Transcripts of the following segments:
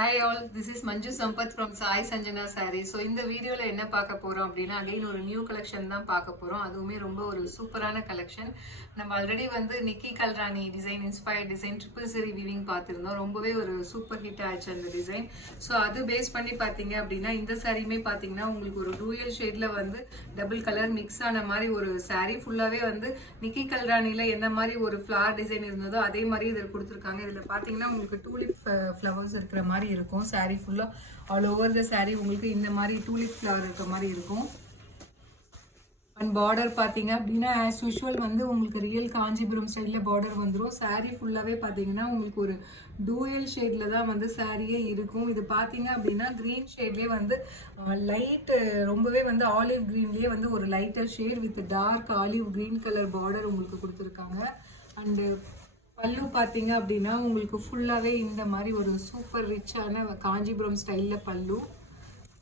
Hi all, this is Manju Sampath from Sai Sanjana Saree. So இந்த வீடியோல என்ன பார்க்க போறோம் அப்படின்னா அகைன் ஒரு நியூ கலெக்ஷன் தான் பார்க்க போறோம். அதுவுமே ரொம்ப ஒரு சூப்பரான கலெக்ஷன். நம்ம ஆல்ரெடி வந்து Nikki Galrani design inspired design triple zari weaving பார்த்திருந்தோம். ரொம்பவே ஒரு சூப்பர் ஹிட் ஆச்சு அந்த டிசைன். ஸோ அது பேஸ் பண்ணி பார்த்தீங்க அப்படின்னா இந்த சாரியுமே பார்த்தீங்கன்னா உங்களுக்கு ஒரு டூயல் ஷேட்ல வந்து டபுள் கலர் மிக்ஸ் ஆன மாதிரி ஒரு சாரீ ஃபுல்லாவே வந்து நிக்கி கல்ராணில எந்த மாதிரி ஒரு ஃபிளார் டிசைன் இருந்ததோ அதே மாதிரி இதில் கொடுத்துருக்காங்க. இதில் பார்த்தீங்கன்னா உங்களுக்கு டூலிப் ஃப்ளவர்ஸ் இருக்கிற மாதிரி இருக்கும். சாரீ ஃபுல்லா ஆல் ஓவர் த சாரீ உங்களுக்கு இந்த மாதிரி டூலிப் ஃப்ளவர் இருக்க மாதிரி இருக்கும். அண்ட் பார்டர் பார்த்தீங்க அப்படின்னா ஆஸ் யூஷுவல் வந்து உங்களுக்கு ரியல் காஞ்சிபுரம் ஸ்டைலில் பார்டர் வந்துடும். சாரீ ஃபுல்லாகவே பார்த்தீங்கன்னா உங்களுக்கு ஒரு டூயல் ஷேடில் தான் வந்து சாரியே இருக்கும். இது பார்த்தீங்க அப்படின்னா க்ரீன் ஷேட்லேயே வந்து லைட்டு ரொம்பவே வந்து ஆலிவ் க்ரீன்லேயே வந்து ஒரு lighter shade with dark olive green colour border உங்களுக்கு கொடுத்துருக்காங்க. அண்டு பல்லு பார்த்தீங்க அப்படின்னா உங்களுக்கு ஃபுல்லாகவே இந்த மாதிரி ஒரு சூப்பர் ரிச்சான காஞ்சிபுரம் ஸ்டைலில் பல்லு.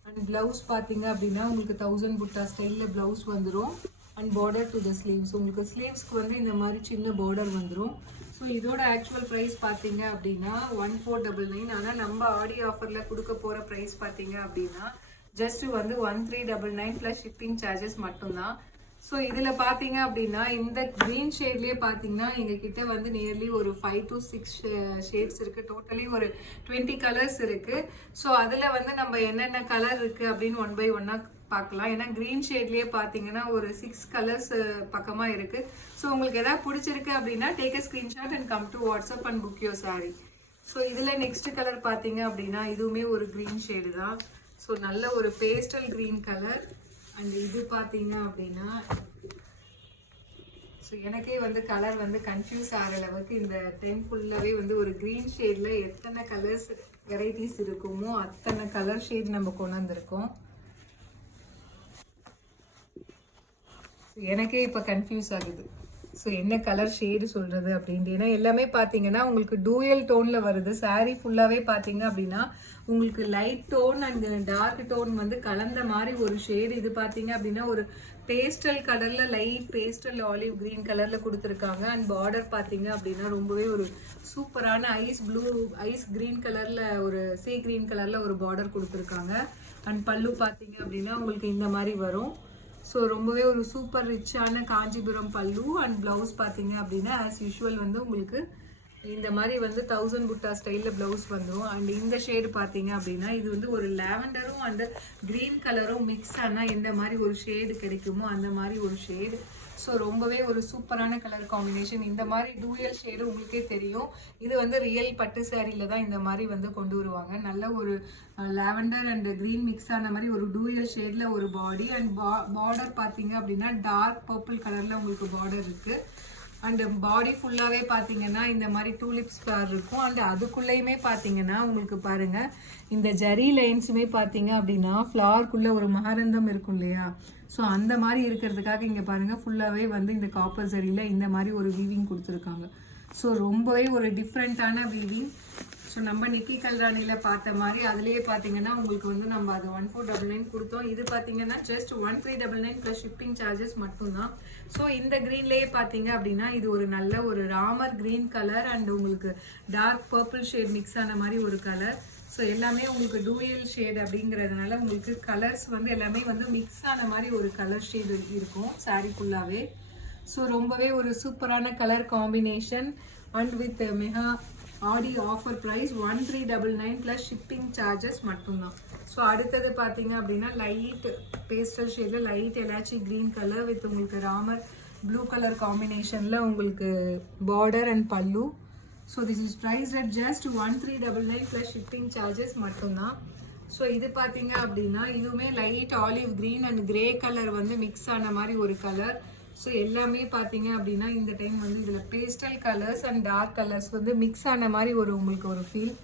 அண்ட் ப்ளவுஸ் பார்த்தீங்க அப்படின்னா உங்களுக்கு 1000 புட்டா ஸ்டைலில் ப்ளவுஸ் வந்துடும். And border to the sleeves உங்களுக்கு ஸ்லீவ்ஸ்க்கு வந்து இந்த மாதிரி சின்ன பார்டர் வந்துடும். ஸோ இதோட ஆக்சுவல் ப்ரைஸ் பார்த்தீங்க அப்படின்னா 1499. ஆனால் நம்ம ஆடி ஆஃபரில் கொடுக்க போகிற ப்ரைஸ் பார்த்தீங்க அப்படின்னா ஜஸ்ட் வந்து 1399 ப்ளஸ் ஷிப்பிங் சார்ஜஸ் மட்டும்தான். ஸோ இதில் பார்த்தீங்க அப்படின்னா இந்த க்ரீன் ஷேட்லேயே பார்த்தீங்கன்னா எங்ககிட்ட வந்து நியர்லி ஒரு 5 to 6 ஷேட்ஸ் இருக்குது. டோட்டலி ஒரு 20 கலர்ஸ் இருக்குது. ஸோ அதில் வந்து நம்ம என்னென்ன கலர் இருக்குது அப்படின்னு 1 by 1 பார்க்கலாம். ஏன்னா க்ரீன் ஷேட்லேயே பார்த்தீங்கன்னா ஒரு 6 கலர்ஸ் பக்கமாக இருக்குது. ஸோ உங்களுக்கு எதாவது பிடிச்சிருக்கு அப்படின்னா take a screenshot and come to WhatsApp and book your sari. So இதில் நெக்ஸ்ட் கலர் பார்த்தீங்க அப்படின்னா இதுவுமே ஒரு க்ரீன் ஷேடு தான். ஸோ நல்ல ஒரு பேஸ்டல் க்ரீன் கலர். அண்ட் இது பார்த்தீங்க அப்படின்னா ஸோ எனக்கே வந்து கலர் வந்து கன்ஃபியூஸ் ஆகிற அளவுக்கு இந்த டைம் ஃபுல்லாகவே வந்து ஒரு க்ரீன் ஷேடில் எத்தனை கலர்ஸ் வெரைட்டிஸ் இருக்குமோ அத்தனை கலர் ஷேட் நம்ம கொண்டு வந்திருக்கோம். எனக்கே இப்போ கன்ஃபியூஸ் ஆகுது. ஸோ என்ன கலர் ஷேடு சொல்கிறது அப்படின்ட்டு. ஏன்னா எல்லாமே பார்த்தீங்கன்னா உங்களுக்கு டூயல் டோனில் வருது. சாரீ ஃபுல்லாகவே பார்த்தீங்க அப்படின்னா உங்களுக்கு light tone and dark tone வந்து கலந்த மாதிரி ஒரு ஷேடு. இது பார்த்தீங்க அப்படின்னா ஒரு பேஸ்டல் கலரில் லைட் பேஸ்டல் ஆலிவ் க்ரீன் கலரில் கொடுத்துருக்காங்க. அண்ட் பார்டர் பார்த்தீங்க அப்படின்னா ரொம்பவே ஒரு சூப்பரான ஐஸ் ப்ளூ ஐஸ் க்ரீன் கலரில் ஒரு சீ க்ரீன் கலரில் ஒரு பார்டர் கொடுத்துருக்காங்க. அண்ட் பல்லு பார்த்தீங்க அப்படின்னா உங்களுக்கு இந்த மாதிரி வரும். ஸோ ரொம்பவே ஒரு சூப்பர் ரிச்சான காஞ்சிபுரம் பல்லு. அண்ட் ப்ளவுஸ் பார்த்தீங்க அப்படின்னா ஆஸ் யூஷுவல் வந்து உங்களுக்கு இந்த மாதிரி வந்து 1000 புட்டா ஸ்டைலில் ப்ளவுஸ் வந்துடும். அண்ட் இந்த ஷேடு பார்த்தீங்க அப்படின்னா இது வந்து ஒரு லாவெண்டரும் அண்ட் க்ரீன் கலரும் மிக்ஸ் ஆனால் எந்த மாதிரி ஒரு ஷேடு கிடைக்குமோ அந்த மாதிரி ஒரு ஷேடு. ஸோ ரொம்பவே ஒரு சூப்பரான கலர் காம்பினேஷன். இந்த மாதிரி டூயல் ஷேடு உங்களுக்கே தெரியும். இது வந்து ரியல் பட்டு சாரியில் தான் இந்த மாதிரி வந்து கொண்டு வருவாங்க. நல்ல ஒரு லாவெண்டர் அண்ட் க்ரீன் மிக்ஸ் ஆன மாதிரி ஒரு டூயல் ஷேடில் ஒரு பாடி. அண்ட் பார்டர் பார்த்தீங்க அப்படின்னா டார்க் பர்பிள் கலரில் உங்களுக்கு பார்டர் இருக்குது. அண்டு பாடி ஃபுல்லாகவே பார்த்தீங்கன்னா இந்த மாதிரி டூலிப்ஸ் ஃப்ளவர் இருக்கும். அண்ட் அதுக்குள்ளேயுமே பார்த்தீங்கன்னா உங்களுக்கு பாருங்கள் இந்த ஜரி லைன்ஸுமே பார்த்தீங்க அப்படின்னா ஃப்ளவருக்குள்ளே ஒரு மகரந்தம் இருக்கும் இல்லையா. ஸோ அந்த மாதிரி இருக்கிறதுக்காக இங்கே பாருங்கள் ஃபுல்லாகவே வந்து இந்த காப்பர் ஜரியில் இந்த மாதிரி ஒரு வீவிங் கொடுத்துருக்காங்க. ஸோ ரொம்பவே ஒரு டிஃப்ரெண்ட்டான வீவிங். ஸோ நம்ம நிக்கி கல்ராணியில் பார்த்த மாதிரி அதுலேயே பார்த்தீங்கன்னா உங்களுக்கு வந்து நம்ம அது 1499 கொடுத்தோம். இது பார்த்தீங்கன்னா ஜஸ்ட் 1399 ப்ளஸ் ஷிப்பிங் சார்ஜஸ் மட்டும்தான். ஸோ இந்த க்ரீன்லேயே பார்த்தீங்க அப்படின்னா இது ஒரு நல்ல ஒரு ராமர் க்ரீன் கலர் அண்ட் உங்களுக்கு டார்க் பர்பிள் ஷேட் மிக்ஸ் ஆன மாதிரி ஒரு கலர். ஸோ எல்லாமே உங்களுக்கு டூயல் ஷேட் அப்படிங்கிறதுனால உங்களுக்கு கலர்ஸ் வந்து எல்லாமே வந்து மிக்ஸ் ஆன மாதிரி ஒரு கலர் ஷேட் இருக்கும் சாரீ ஃபுல்லாகவே. ஸோ ரொம்பவே ஒரு சூப்பரான colour combination. And with mega Aadi offer price 1399 plus shipping charges மட்டும்தான். ஸோ அடுத்தது பார்த்தீங்க அப்படின்னா லைட் பேஸ்டல் ஷேடில் light elaichi green colour with உங்களுக்கு ராமர் ப்ளூ கலர் காம்பினேஷனில் உங்களுக்கு border and pallu. So this is price at just 1399 plus shipping charges மட்டும்தான். ஸோ இது பார்த்தீங்க அப்படின்னா இதுவுமே light olive green and grey colour வந்து மிக்ஸ் ஆன மாதிரி ஒரு கலர். ஸோ எல்லாமே பார்த்தீங்க அப்படின்னா இந்த டைம் வந்து இதில் pastel colours and dark colours வந்து மிக்ஸ் ஆன மாதிரி ஒரு உங்களுக்கு ஒரு ஃபீல்.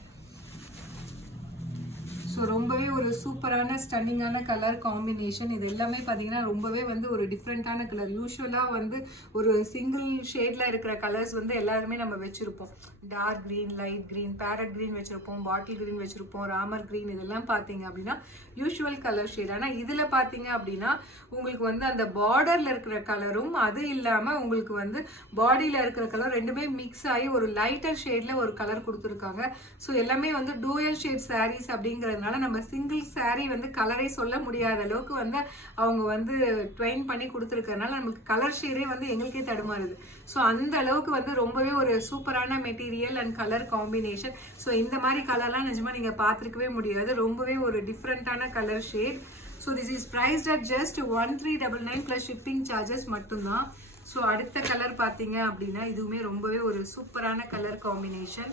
ஸோ ரொம்பவே ஒரு சூப்பரான ஸ்டன்னிங்கான கலர் காம்பினேஷன். இது எல்லாமே பார்த்தீங்கன்னா ரொம்பவே வந்து ஒரு டிஃப்ரெண்ட்டான கலர். யூஸ்வலாக வந்து ஒரு சிங்கிள் ஷேடில் இருக்கிற கலர்ஸ் வந்து எல்லாருமே நம்ம வச்சுருப்போம். Dark green, light green, parrot green வச்சுருப்போம், பாட்டில் க்ரீன் வச்சுருப்போம், ராமர் க்ரீன், இதெல்லாம் பார்த்தீங்க அப்படின்னா யூஸ்வல் கலர் ஷேட். ஆனால் இதில் பார்த்தீங்க அப்படின்னா உங்களுக்கு வந்து அந்த பார்டரில் இருக்கிற கலரும் அது இல்லாமல் உங்களுக்கு வந்து பாடியில் இருக்கிற கலர் ரெண்டுமே மிக்ஸ் ஆகி ஒரு லைட்டர் ஷேடில் ஒரு கலர் கொடுத்துருக்காங்க. ஸோ எல்லாமே வந்து டூயல் ஷேட் சாரீஸ் அப்படிங்கிறதுனால நம்ம சிங்கிள் சாரீ வந்து கலரை சொல்ல முடியாத அளவுக்கு வந்து அவங்க வந்து ட்ரெயின் பண்ணி கொடுத்துருக்கறதுனால நமக்கு கலர் ஷேடே வந்து எங்களுக்கே தடுமாறுது. ஸோ அந்த அளவுக்கு வந்து ரொம்பவே ஒரு சூப்பரான material and colour combination. So இந்த மாதிரி கலர்லாம் நிஜமாக நீங்கள் பார்த்துருக்கவே முடியாது. ரொம்பவே ஒரு டிஃப்ரெண்ட்டான colour shade. So this is priced at just 1399 plus shipping charges மட்டும்தான். ஸோ அடுத்த கலர் பார்த்தீங்க அப்படின்னா இதுவுமே ரொம்பவே ஒரு சூப்பரான கலர் காம்பினேஷன்.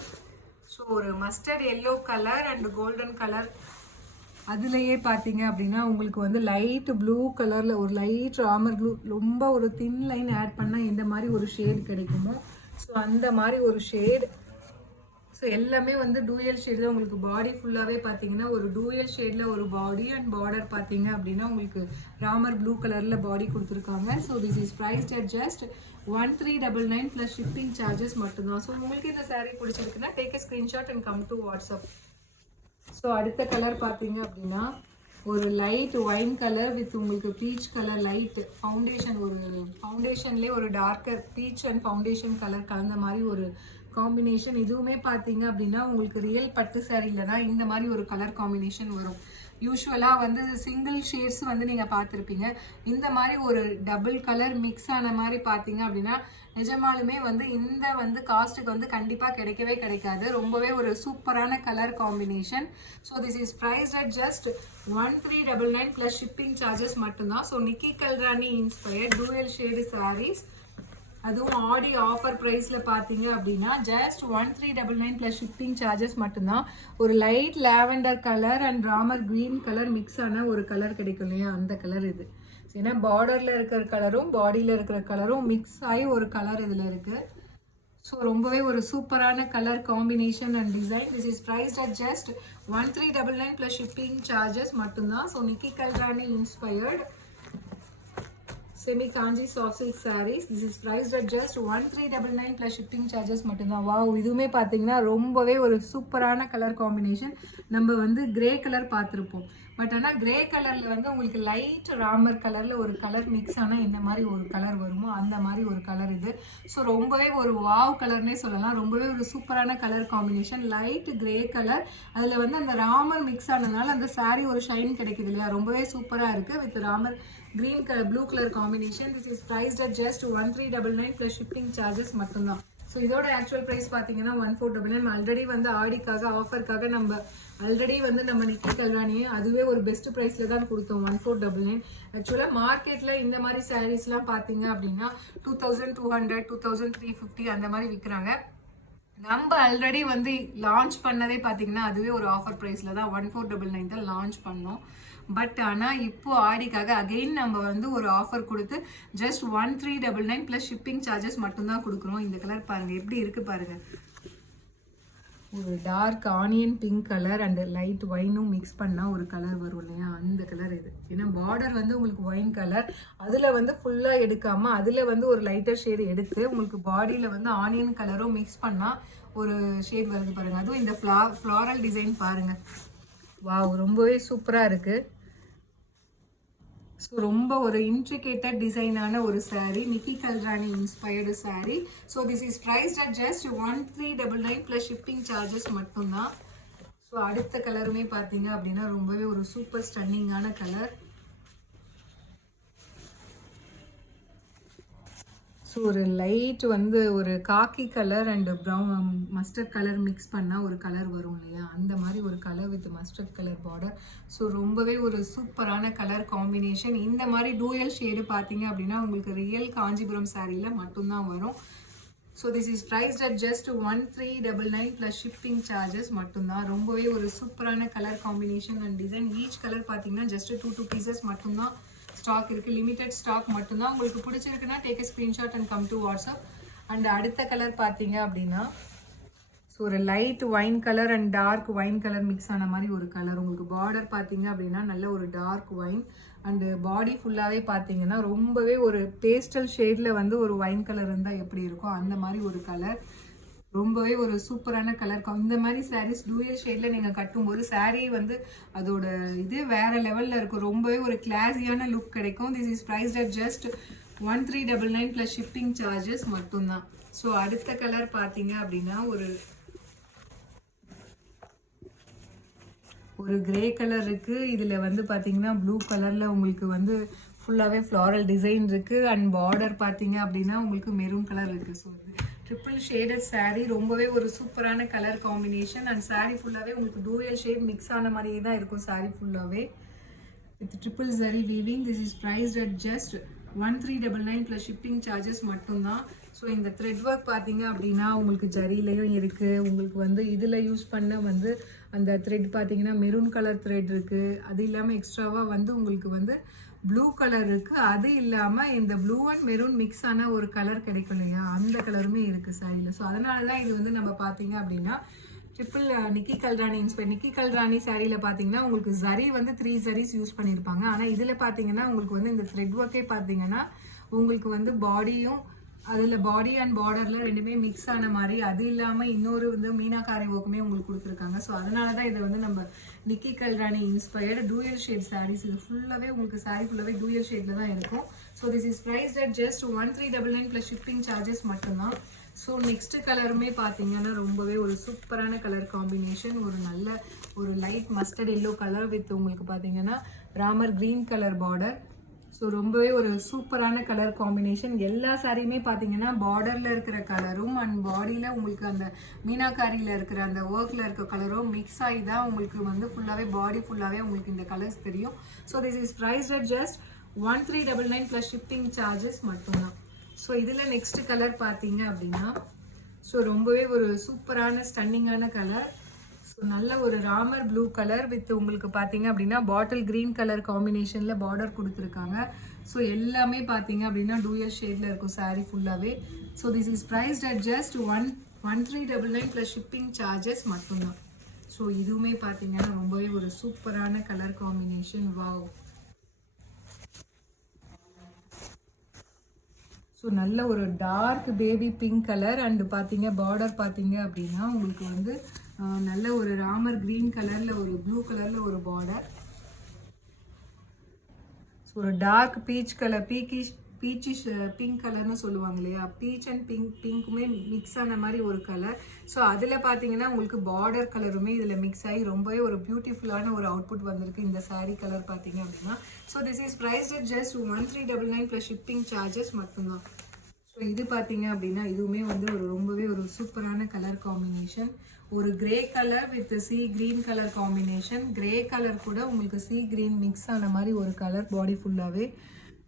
ஸோ ஒரு mustard yellow colour and golden colour, அதுலேயே பார்த்தீங்க அப்படின்னா உங்களுக்கு வந்து லைட் ப்ளூ கலரில் ஒரு லைட் ராமர் ப்ளூ, ரொம்ப ஒரு தின் லைன் ஆட் பண்ணால் எந்த மாதிரி ஒரு ஷேட் கிடைக்குமோ ஸோ அந்த மாதிரி ஒரு ஷேட். ஸோ எல்லாமே வந்து டூயல் ஷேட் தான். உங்களுக்கு பாடி ஃபுல்லாகவே பார்த்தீங்கன்னா ஒரு டூயல் ஷேடில் ஒரு பாடி அண்ட் பார்டர் பார்த்தீங்க அப்படின்னா உங்களுக்கு ராமர் ப்ளூ கலரில் பாடி கொடுத்துருக்காங்க. So this is priced at just 1399 plus shipping charges மட்டும்தான். ஸோ உங்களுக்கு இந்த சாரீ பிடிச்சிருக்குன்னா take a screenshot and come to WhatsApp. So அடுத்த கலர் பார்த்தீங்க அப்படின்னா ஒரு லைட் ஒயின் கலர் வித் உங்களுக்கு பீச் கலர் லைட் ஃபவுண்டேஷன், ஒரு ஃபவுண்டேஷன்லேயே ஒரு darker beach and foundation colour கலந்த மாதிரி ஒரு காம்பினேஷன். இதுவுமே பார்த்தீங்க அப்படின்னா உங்களுக்கு ரியல் பட்டு சாரியில் தான் இந்த மாதிரி ஒரு கலர் காம்பினேஷன் வரும். யூஸ்வலாக வந்து சிங்கிள் ஷேட்ஸ் வந்து நீங்கள் பார்த்துருப்பீங்க. இந்த மாதிரி ஒரு டபுள் கலர் மிக்ஸ் ஆன மாதிரி பார்த்தீங்க அப்படின்னா நிஜமாலுமே வந்து இந்த வந்து காஸ்ட்டுக்கு வந்து கண்டிப்பாக கிடைக்கவே கிடைக்காது. ரொம்பவே ஒரு சூப்பரான colour combination. So this is priced at just 1399 plus shipping charges மட்டும்தான். So Nikki Galrani inspired dual shade saris, அதுவும் ஆடி ஆஃபர் ப்ரைஸில் பார்த்தீங்க அப்படின்னா ஜஸ்ட் 1399 ப்ளஸ் ஷிப்பிங் சார்ஜஸ் மட்டும்தான். ஒரு light lavender colour and Ramar green colour mix ஆன ஒரு கலர் கிடைக்கும் இல்லையா, அந்த கலர் இது. ஏன்னா பார்டரில் இருக்கிற கலரும் பாடியில் இருக்கிற கலரும் மிக்ஸ் ஆகி ஒரு கலர் இதில் இருக்குது. ஸோ ரொம்பவே ஒரு சூப்பரான colour combination and design. This is priced at just 1399 plus shipping charges மட்டும்தான். So Nikki Galrani inspired semi Kanchi soft silk saris. This is priced at just 1399 plus shipping charges மட்டும்தான். வாவ், இதுவுமே பார்த்தீங்கன்னா ரொம்பவே ஒரு சூப்பரான கலர் காம்பினேஷன். நம்ம வந்து கிரே கலர் பார்த்துருப்போம், பட் ஆனால் கிரே கலரில் வந்து உங்களுக்கு லைட் ராமர் கலரில் ஒரு கலர் மிக்ஸ் ஆனால் இந்த மாதிரி ஒரு கலர் வருமோ அந்த மாதிரி ஒரு கலர் இது. ஸோ ரொம்பவே ஒரு வாவ் கலர்னே சொல்லலாம். ரொம்பவே ஒரு சூப்பரான colour combination. Light grey colour, அதில் வந்து அந்த ராமர் மிக்ஸ் ஆனதுனால அந்த சாரீ ஒரு ஷைன் கிடைக்குது இல்லையா, ரொம்பவே சூப்பராக இருக்குது. With Ramar green colour blue colour combination. This is priced at just 1399 plus shipping charges மட்டும்தான். ஸோ இதோட ஆக்சுவல் ப்ரைஸ் பார்த்தீங்கன்னா 1499. ஆல்ரெடி வந்து ஆடிக்காக ஆஃபருக்காக நம்ம ஆல்ரெடி வந்து நம்ம நிக்கி கல்ராணியை அதுவே ஒரு பெஸ்ட் ப்ரைஸில் தான் கொடுத்தோம் 1499. ஆக்சுவலாக மார்க்கெட்டில் இந்த மாதிரி சாரீஸ்லாம் பார்த்தீங்க அப்படின்னா 2200, 2350 அந்த மாதிரி விற்கிறாங்க. நம்ம ஆல்ரெடி வந்து லான்ச் பண்ணதே பார்த்தீங்கன்னா அதுவே ஒரு ஆஃபர் ப்ரைஸில் தான் 1499 தான் லான்ச் பண்ணோம். பட் ஆனால் இப்போ ஆடிக்காக அகெயின் நம்ம வந்து ஒரு ஆஃபர் கொடுத்து ஜஸ்ட் 1399 ப்ளஸ் ஷிப்பிங் சார்ஜஸ் மட்டும்தான் கொடுக்குறோம். இந்த கலர் பாருங்கள் எப்படி இருக்குது பாருங்கள். ஒரு dark onion pink colour and light ஒயினும் மிக்ஸ் பண்ணால் ஒரு கலர் வரும் இல்லையா, அந்த கலர் இது. ஏன்னா பார்டர் வந்து உங்களுக்கு ஒயின் கலர், அதில் வந்து ஃபுல்லாக எடுக்காமல் அதில் வந்து ஒரு லைட்டர் ஷேடு எடுத்து உங்களுக்கு பாடியில் வந்து ஆனியன் கலரும் மிக்ஸ் பண்ணால் ஒரு ஷேட் வருது பாருங்கள். அதுவும் இந்த ஃப்ளாரல் டிசைன் பாருங்கள். வாவ், ரொம்பவே சூப்பராக இருக்குது. ஸோ ரொம்ப ஒரு இன்ட்ரிகேட்டட் டிசைனான ஒரு sari, Nikki Galrani inspired sari. So this is priced at just 1399 plus shipping charges மட்டும்தான். ஸோ அடுத்த கலருமே பார்த்தீங்க அப்படின்னா ரொம்பவே ஒரு சூப்பர் ஸ்டன்னிங்கான கலர். ஸோ ஒரு லைட் வந்து ஒரு khaki colour and brown mustard colour mix பண்ணால் ஒரு கலர் வரும் இல்லையா, அந்த மாதிரி ஒரு colour with mustard colour border. So ரொம்பவே ஒரு சூப்பரான கலர் காம்பினேஷன். இந்த மாதிரி டூயல் ஷேடு பார்த்தீங்க அப்படின்னா உங்களுக்கு ரியல் காஞ்சிபுரம் சாரியில் மட்டும்தான் வரும். So this is priced at just 1399 plus shipping charges மட்டும்தான். ரொம்பவே ஒரு சூப்பரான colour combination and design. Each colour பார்த்தீங்கன்னா ஜஸ்ட் 2 பீசஸ் மட்டும்தான் ஸ்டாக் இருக்குது, லிமிட்டட் ஸ்டாக் மட்டும்தான். உங்களுக்கு பிடிச்சிருக்குன்னா take a screenshot and come to WhatsApp. And அடுத்த கலர் பார்த்தீங்க அப்படின்னா ஸோ ஒரு light wine colour and dark wine colour mix ஆன மாதிரி ஒரு கலர். உங்களுக்கு பார்டர் பார்த்தீங்க அப்படின்னா நல்ல ஒரு டார்க் ஒயின் அண்டு பாடி ஃபுல்லாகவே பார்த்தீங்கன்னா ரொம்பவே ஒரு பேஸ்டல் ஷேடில் வந்து ஒரு ஒயின் கலர் இருந்தால் எப்படி இருக்கும் அந்த மாதிரி ஒரு கலர். ரொம்பவே ஒரு சூப்பரான கலர். இந்த மாதிரி சாரீஸ் டூயல் ஷேடில் நீங்கள் கட்டும்போது சாரீ வந்து அதோட இது வேறு லெவலில் இருக்கும். ரொம்பவே ஒரு கிளாஸியான லுக் கிடைக்கும். This is priced at just 1399 plus shipping charges மட்டும்தான். ஸோ அடுத்த கலர் பார்த்தீங்க அப்படின்னா ஒரு கிரே கலர் இருக்குது. இதில் வந்து பார்த்தீங்கன்னா ப்ளூ கலரில் உங்களுக்கு வந்து ஃபுல்லாகவே ஃப்ளாரல் டிசைன் இருக்குது அண்ட் பார்டர் பார்த்தீங்க அப்படின்னா உங்களுக்கு மெரூன் கலர் இருக்குது. ஸோ ட்ரிபிள் ஷேடட் சாரீ, ரொம்பவே ஒரு சூப்பரான கலர் காம்பினேஷன் அண்ட் சாரீ ஃபுல்லாகவே உங்களுக்கு டூயல் ஷேட் மிக்ஸ் ஆன மாதிரியே தான் இருக்கும் சாரீ ஃபுல்லாகவே with triple zari weaving. This is priced at just 1399 plus shipping charges மட்டும்தான். ஸோ இந்த த்ரெட் ஒர்க் பார்த்தீங்க அப்படின்னா உங்களுக்கு ஜரிலையும் இருக்குது. உங்களுக்கு வந்து இதில் யூஸ் பண்ண வந்து அந்த த்ரெட் பார்த்தீங்கன்னா மெரூன் கலர் த்ரெட் இருக்குது. அது இல்லாமல் எக்ஸ்ட்ராவாக வந்து உங்களுக்கு வந்து ப்ளூ கலர் இருக்குது. அது இல்லாமல் இந்த ப்ளூ அண்ட் மெரூன் மிக்ஸ் ஆன ஒரு கலர் கிடைக்கும் இல்லையா, அந்த கலருமே இருக்குது சாரியில். ஸோ அதனால தான் இது வந்து நம்ம பார்த்தீங்க அப்படின்னா ட்ரிபிள் நிக்கி கல்ராணி நிக்கி கல்ராணி சாரியில் பார்த்தீங்கன்னா உங்களுக்கு ஜரி வந்து 3 ஜரிஸ் யூஸ் பண்ணியிருப்பாங்க. ஆனால் இதில் பார்த்தீங்கன்னா உங்களுக்கு வந்து இந்த த்ரெட் ஒர்க்கே பார்த்தீங்கன்னா உங்களுக்கு வந்து பாடியும் அதில் பாடி அண்ட் பார்டரில் ரெண்டுமே மிக்ஸ் ஆன மாதிரி, அது இல்லாமல் இன்னொரு வந்து மீனாக்காரி ஒர்க்குமே உங்களுக்கு கொடுத்துருக்காங்க. ஸோ அதனால தான் இதை வந்து நம்ம Nikki Galrani inspired dual shade saris. இது ஃபுல்லாகவே உங்களுக்கு சாரீ ஃபுல்லாகவே டூயல் ஷேடில் தான் இருக்கும். So this is priced at just 1399 plus shipping charges மட்டும்தான். ஸோ நெக்ஸ்ட் கலருமே பார்த்தீங்கன்னா ரொம்பவே ஒரு சூப்பரான கலர் காம்பினேஷன். ஒரு நல்ல ஒரு light mustard yellow colour with உங்களுக்கு பார்த்தீங்கன்னா Ramar green colour border. So ரொம்பவே ஒரு சூப்பரான கலர் காம்பினேஷன். எல்லா சாரியுமே பார்த்தீங்கன்னா பார்டரில் இருக்கிற கலரும் அண்ட் பாடியில் உங்களுக்கு அந்த மீனாக்காரியில் இருக்கிற அந்த ஒர்க்கில் இருக்க கலரும் மிக்ஸ் ஆகி தான் உங்களுக்கு வந்து ஃபுல்லாகவே பாடி ஃபுல்லாகவே உங்களுக்கு இந்த கலர்ஸ் தெரியும். So this is priced at just 1399 plus shipping charges மட்டும்தான். ஸோ இதில் நெக்ஸ்ட் கலர் பார்த்தீங்க அப்படின்னா ஸோ ரொம்பவே ஒரு சூப்பரான ஸ்டன்னிங்கான கலர். ஸோ நல்ல ஒரு ராமர் ப்ளூ கலர் வித் உங்களுக்கு பார்த்தீங்க அப்படின்னா பாட்டில் க்ரீன் கலர் காம்பினேஷனில் பார்டர் கொடுத்துருக்காங்க. ஸோ எல்லாமே பார்த்தீங்க அப்படின்னா டூயல் ஷேடில் இருக்கும் சாரீ ஃபுல்லாகவே. So this is priced at just 1399 plus shipping charges மட்டும்தான். ஸோ இதுவுமே பார்த்தீங்கன்னா ரொம்பவே ஒரு சூப்பரான கலர் காம்பினேஷன். வாவ். ஸோ நல்ல ஒரு dark baby pink colour and பார்த்தீங்க பார்டர் பார்த்தீங்க அப்படின்னா உங்களுக்கு வந்து நல்ல ஒரு ராமர் க்ரீன் கலரில் ஒரு ப்ளூ கலரில் ஒரு பார்டர். ஸோ ஒரு dark peach colour peachish pink கலர்னு சொல்லுவாங்க இல்லையா, பீச் அண்ட் பிங்க்குமே மிக்ஸ் ஆன மாதிரி ஒரு கலர். ஸோ அதில் பார்த்தீங்கன்னா உங்களுக்கு பார்டர் கலருமே இதில் மிக்ஸ் ஆகி ரொம்பவே ஒரு பியூட்டிஃபுல்லான ஒரு அவுட்புட் வந்திருக்கு இந்த சாரீ கலர் பார்த்தீங்க அப்படின்னா. So this is priced at just 1399 plus shipping charges மட்டும்தான். ஸோ இது பார்த்தீங்க அப்படின்னா இதுவுமே வந்து ஒரு ரொம்பவே ஒரு சூப்பரான கலர் காம்பினேஷன். ஒரு grey colour with C green colour combination. Grey colour கூட உங்களுக்கு சி கிரீன் மிக்ஸ் ஆன மாதிரி ஒரு கலர் பாடி ஃபுல்லாகவே.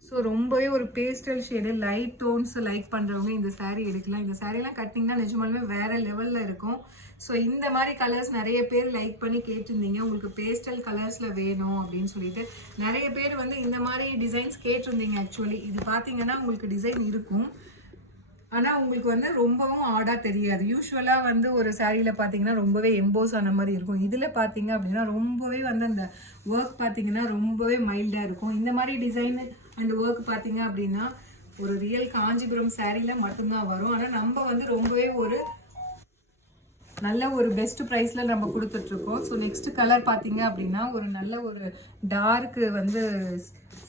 ஸோ ரொம்பவே ஒரு pastel shade light tones like பண்ணுறவங்க இந்த சாரீ எடுக்கலாம். இந்த சாரீலாம் கட்டிங்கன்னா நிஜமாலுமே வேறு லெவலில் இருக்கும். ஸோ இந்த மாதிரி கலர்ஸ் நிறைய பேர் லைக் பண்ணி கேட்டிருந்தீங்க, உங்களுக்கு பேஸ்டல் கலர்ஸில் வேணும் அப்படின்னு சொல்லிட்டு நிறைய பேர் வந்து இந்த மாதிரி டிசைன்ஸ் கேட்டிருந்தீங்க. ஆக்சுவலி இது பார்த்தீங்கன்னா உங்களுக்கு டிசைன் இருக்கும், ஆனால் உங்களுக்கு வந்து ரொம்பவும் ஆடாக தெரியாது. யூஸ்வலாக வந்து ஒரு சாரியில் பார்த்தீங்கன்னா ரொம்பவே எம்போஸ் ஆன மாதிரி இருக்கும். இதில் பார்த்தீங்க அப்படின்னா ரொம்பவே வந்து அந்த ஒர்க் பார்த்தீங்கன்னா ரொம்பவே மைல்டாக இருக்கும். இந்த மாதிரி டிசைன் அண்ட் ஒர்க் பார்த்தீங்க அப்படின்னா ஒரு ரியல் காஞ்சிபுரம் சாரியில் மட்டும்தான் வரும். ஆனால் நம்ம வந்து ரொம்பவே ஒரு நல்ல ஒரு பெஸ்ட் ப்ரைஸில் நம்ம கொடுத்துட்ருக்கோம். ஸோ நெக்ஸ்ட் கலர் பார்த்தீங்க அப்படின்னா ஒரு நல்ல ஒரு டார்க்கு வந்து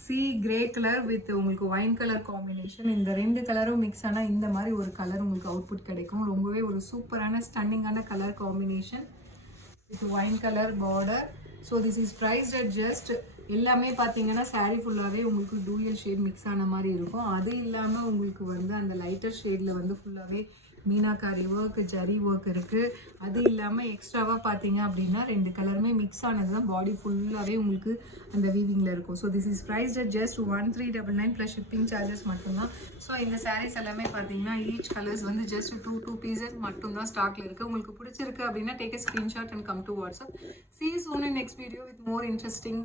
சி கிரே கலர் வித் உங்களுக்கு ஒயின் கலர் காம்பினேஷன். இந்த ரெண்டு கலரும் மிக்ஸ் ஆனால் இந்த மாதிரி ஒரு கலர் உங்களுக்கு அவுட்புட் கிடைக்கும். ரொம்பவே ஒரு சூப்பரான ஸ்டன்னிங்கான colour combination with wine colour border. So this is priced at just எல்லாமே பார்த்தீங்கன்னா சாரீ ஃபுல்லாகவே உங்களுக்கு டூயல் ஷேட் மிக்ஸ் ஆன மாதிரி இருக்கும். அது இல்லாமல் உங்களுக்கு வந்து அந்த லைட்டர் ஷேடில் வந்து ஃபுல்லாகவே மீனாக்காரி ஒர்க் ஜரி ஒர்க் இருக்குது. அது இல்லாமல் எக்ஸ்ட்ராவாக பார்த்தீங்க அப்படின்னா ரெண்டு கலருமே மிக்ஸ் ஆனது தான் பாடி ஃபுல்லாகவே உங்களுக்கு அந்த வீவிங்கில் இருக்கும். So this is priced at just 1399 plus shipping charges மட்டும்தான். ஸோ இந்த சாரீஸ் எல்லாமே பார்த்தீங்கன்னா ஈச் கலர்ஸ் வந்து ஜஸ்ட் டூ பீசஸ் மட்டும்தான் ஸ்டாக்கில் இருக்குது. உங்களுக்கு பிடிச்சிருக்கு அப்படின்னா take a screenshot and come to WhatsApp. See you soon in next video with more interesting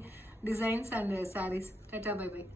designs and sarees. Tata, bye bye.